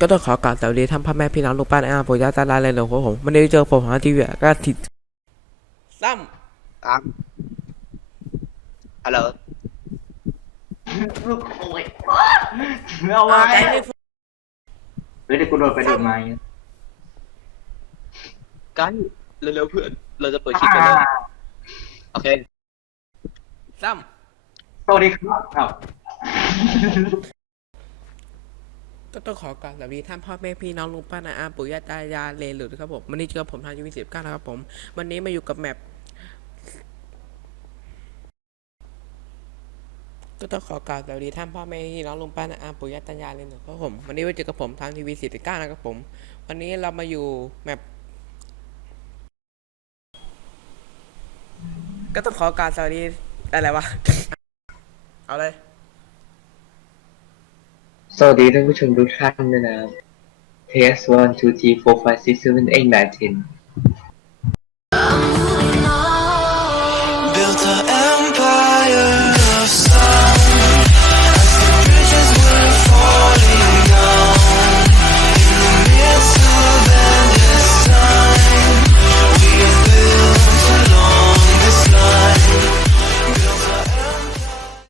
ก็ต้องขอกราบสวัสดีท่านพ่อแม่พี่น้องลูกป้าอาปู่ย่าตาลายเลยหลวงพ่อผมวันนี้เจอผมหาทีวีก็ติดซ้ครับฮัลโหลลูกโอ้ยเอาำไว้อ่าไกด์ไม่ฟังเฮ้ยเดี๋ยวกูโดดไปโดดมากันเร็วๆเพื่อนเราจะเปิดคลิปกันแล้วโอเคซ้สวัสดีครับครับำ ก็ต้องขอกราบสวัสดีท่านพ่อแม่พี่น้องลุงป้านาอาปู่ย่าตายายเลยหรือครับผมวันนี้เจอผมทางทีวีสิบเก้านะครับผม วันนี้มาอยู่กับแมปก็ต้องขอกราบสวัสดีท่านพ่อแม่พี่น้องลุงป้านาอาปู่ย่าตายายเลยหรือครับผมวันนี้มาเจอกับผมทางทีวีสิบเก้านะครับผม วันนี้เรามาอยู่แมปก็ต้องขอการสวัสดีอะไรวะเอาเลย สวัสดีท่านผู้ชมทุกท่านนะครับ Test one two three four five six seven eight nine ten